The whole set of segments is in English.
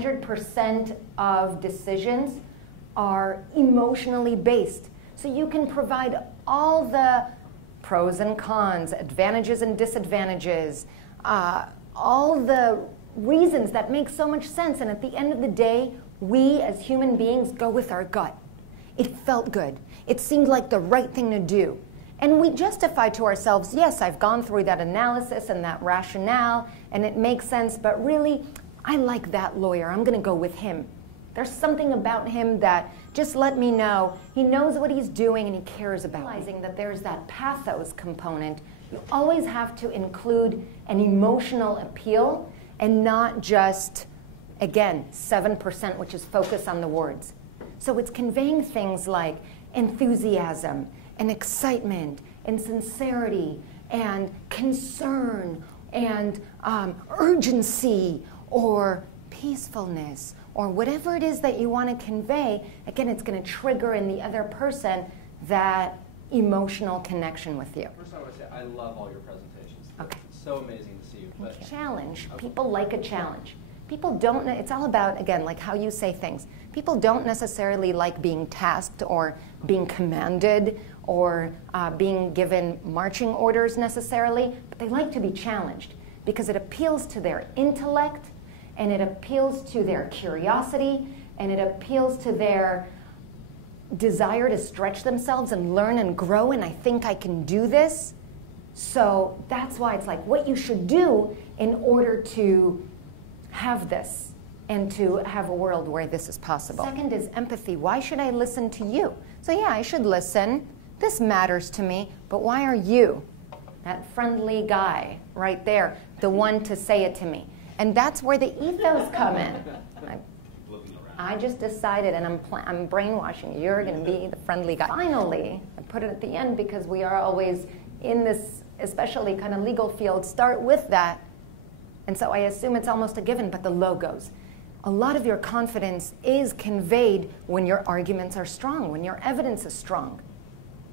100% of decisions are emotionally based. So you can provide all the pros and cons, advantages and disadvantages, all the reasons that make so much sense. And at the end of the day, we as human beings go with our gut. It felt good. It seemed like the right thing to do. And we justify to ourselves, yes, I've gone through that analysis and that rationale, and it makes sense, but really, I like that lawyer. I'm going to go with him. There's something about him that just let me know he knows what he's doing and he cares about realizing that there's that pathos component. You always have to include an emotional appeal and not just, again, 7%, which is focus on the words. So it's conveying things like enthusiasm and excitement and sincerity and concern and urgency or peacefulness or whatever it is that you want to convey. Again, it's going to trigger in the other person that emotional connection with you. First, I want to say I love all your presentations. Okay. It's so amazing to see you. But challenge. People like a challenge. People don't, it's all about, again, like how you say things. People don't necessarily like being tasked or being commanded or being given marching orders necessarily, but they like to be challenged because it appeals to their intellect and it appeals to their curiosity and it appeals to their desire to stretch themselves and learn and grow, and I think I can do this. So that's why it's like what you should do in order to have this and to have a world where this is possible. Second is empathy. Why should I listen to you? So yeah, I should listen. This matters to me, but why are you, that friendly guy right there, the one to say it to me? And that's where the ethos come in. I just decided, and I'm brainwashing you. You're going to be the friendly guy. Finally, I put it at the end because we are always in this, especially kind of legal field, start with that. And so I assume it's almost a given, but the logos. A lot of your confidence is conveyed when your arguments are strong, when your evidence is strong.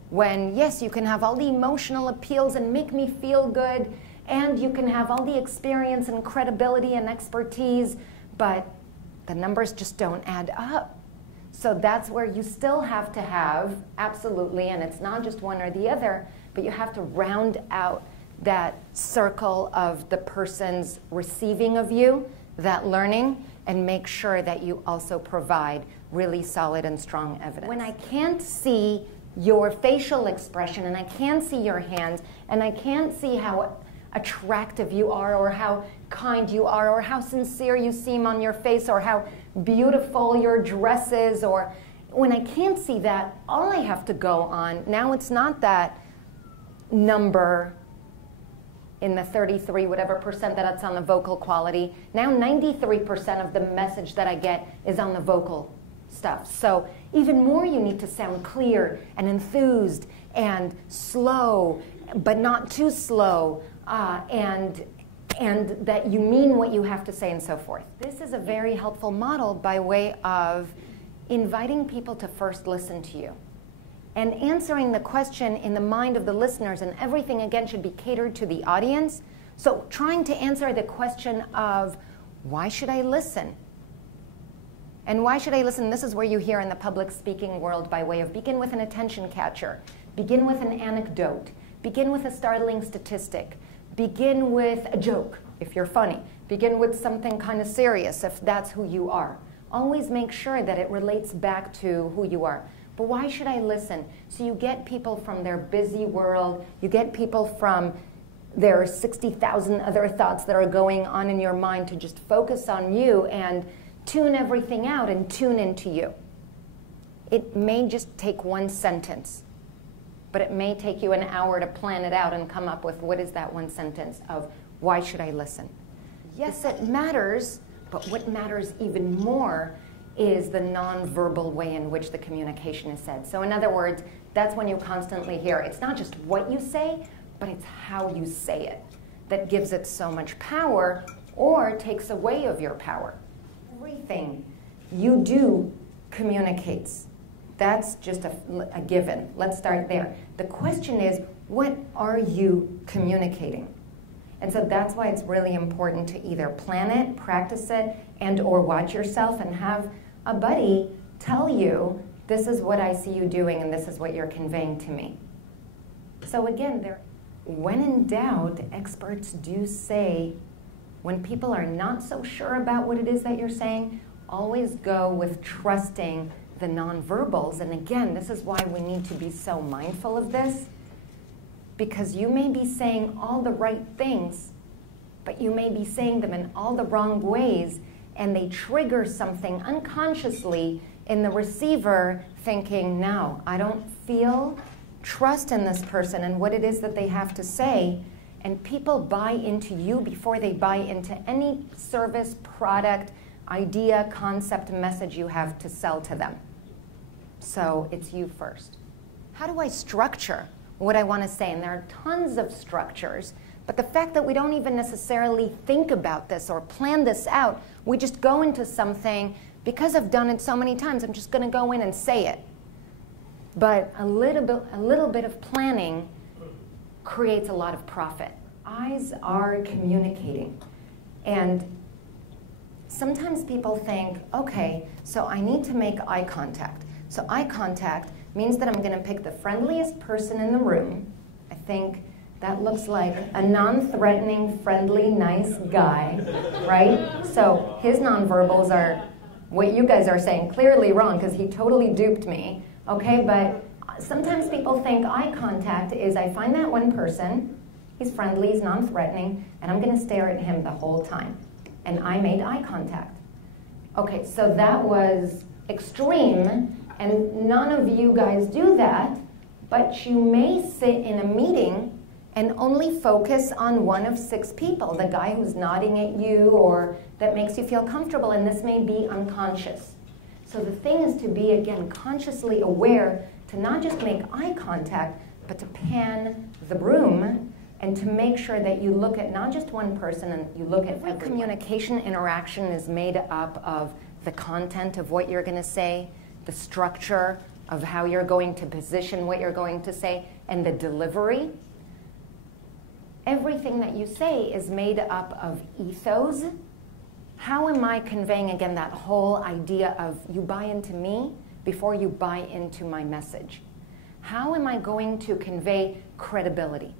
When, yes, you can have all the emotional appeals and make me feel good, and you can have all the experience and credibility and expertise, but the numbers just don't add up. So that's where you still have to have, absolutely, and it's not just one or the other, but you have to round out that circle of the person's receiving of you, that learning, and make sure that you also provide really solid and strong evidence. When I can't see your facial expression, and I can't see your hands, and I can't see how attractive you are, or how kind you are, or how sincere you seem on your face, or how beautiful your dress is, or when I can't see that, all I have to go on, now it's not that number in the 33 whatever percent that it's on the vocal quality. Now 93% of the message that I get is on the vocal stuff. So even more you need to sound clear and enthused and slow, but not too slow, and that you mean what you have to say and so forth. This is a very helpful model by way of inviting people to first listen to you and answering the question in the mind of the listeners, and everything again should be catered to the audience. So trying to answer the question of why should I listen? And why should I listen? This is where you hear in the public speaking world by way of begin with an attention catcher, begin with an anecdote, begin with a startling statistic, begin with a joke if you're funny, begin with something kind of serious if that's who you are. Always make sure that it relates back to who you are. But why should I listen? So you get people from their busy world, you get people from their 60,000 other thoughts that are going on in your mind to just focus on you and tune everything out and tune into you. It may just take one sentence, but it may take you an hour to plan it out and come up with what is that one sentence of why should I listen? Yes, it matters, but what matters even more is the nonverbal way in which the communication is said. So in other words, that's when you constantly hear, it's not just what you say, but it's how you say it that gives it so much power or takes away of your power. Everything you do communicates. That's just a given. Let's start there. The question is, what are you communicating? And so that's why it's really important to either plan it, practice it, and or watch yourself and have a buddy tell you, this is what I see you doing and this is what you're conveying to me. So again, when in doubt, experts do say, when people are not so sure about what it is that you're saying, always go with trusting the nonverbals. And again, this is why we need to be so mindful of this, because you may be saying all the right things, but you may be saying them in all the wrong ways, and they trigger something unconsciously in the receiver thinking, now, I don't feel trust in this person and what it is that they have to say, and people buy into you before they buy into any service, product, idea, concept, message you have to sell to them. So it's you first. How do I structure what I want to say? And there are tons of structures, but the fact that we don't even necessarily think about this or plan this out, we just go into something, because I've done it so many times, I'm just going to go in and say it. But a little bit of planning creates a lot of profit. Eyes are communicating. And sometimes people think, okay, so I need to make eye contact. So eye contact means that I'm going to pick the friendliest person in the room. I think that looks like a non-threatening, friendly, nice guy, right? So his nonverbals are what you guys are saying clearly wrong, because he totally duped me, okay? But sometimes people think eye contact is, I find that one person, he's friendly, he's non-threatening, and I'm going to stare at him the whole time. And I made eye contact. Okay, so that was extreme, and none of you guys do that, but you may sit in a meeting and only focus on one of 6 people, the guy who's nodding at you or that makes you feel comfortable, and this may be unconscious. So the thing is to be, again, consciously aware to not just make eye contact, but to pan the room and to make sure that you look at not just one person, and you look at every communication interaction is made up of the content of what you're going to say, the structure of how you're going to position what you're going to say, and the delivery. Everything that you say is made up of ethos. How am I conveying, again, that whole idea of you buy into me before you buy into my message? How am I going to convey credibility?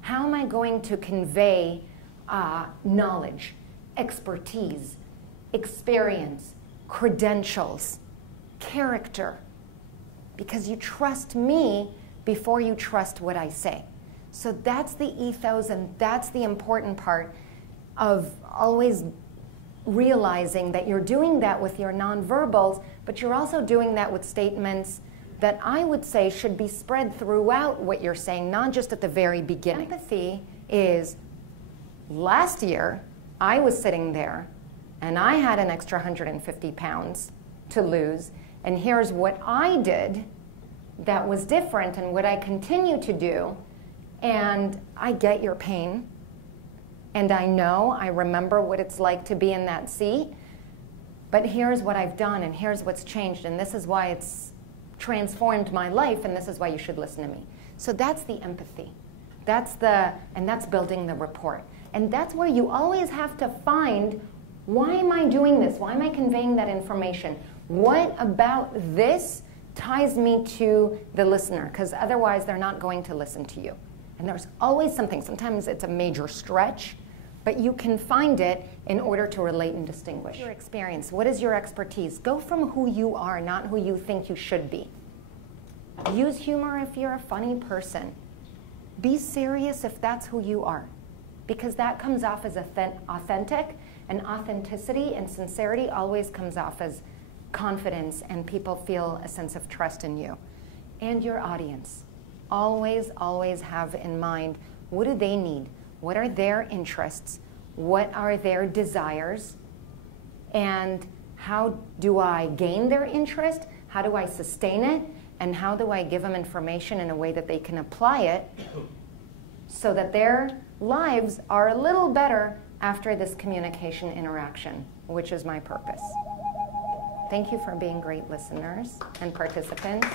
How am I going to convey knowledge, expertise, experience, credentials, character? Because you trust me before you trust what I say. So that's the ethos, and that's the important part of always realizing that you're doing that with your nonverbals, but you're also doing that with statements that I would say should be spread throughout what you're saying, not just at the very beginning. Empathy is, last year, I was sitting there, and I had an extra 150 pounds to lose, and here's what I did that was different and what I continue to do. And I get your pain, and I remember what it's like to be in that seat, but here's what I've done, and here's what's changed, and this is why it's transformed my life, and this is why you should listen to me. So that's the empathy. And that's building the rapport. And that's where you always have to find, why am I doing this? Why am I conveying that information? What about this ties me to the listener? Because otherwise they're not going to listen to you. And there's always something. Sometimes it's a major stretch, but you can find it in order to relate and distinguish. Your experience, what is your expertise? Go from who you are, not who you think you should be. Use humor if you're a funny person. Be serious if that's who you are, because that comes off as authentic, and authenticity and sincerity always comes off as confidence, and people feel a sense of trust in you. And your audience. Always, always have in mind, what do they need? What are their interests? What are their desires? And how do I gain their interest? How do I sustain it? And how do I give them information in a way that they can apply it so that their lives are a little better after this communication interaction, which is my purpose. Thank you for being great listeners and participants.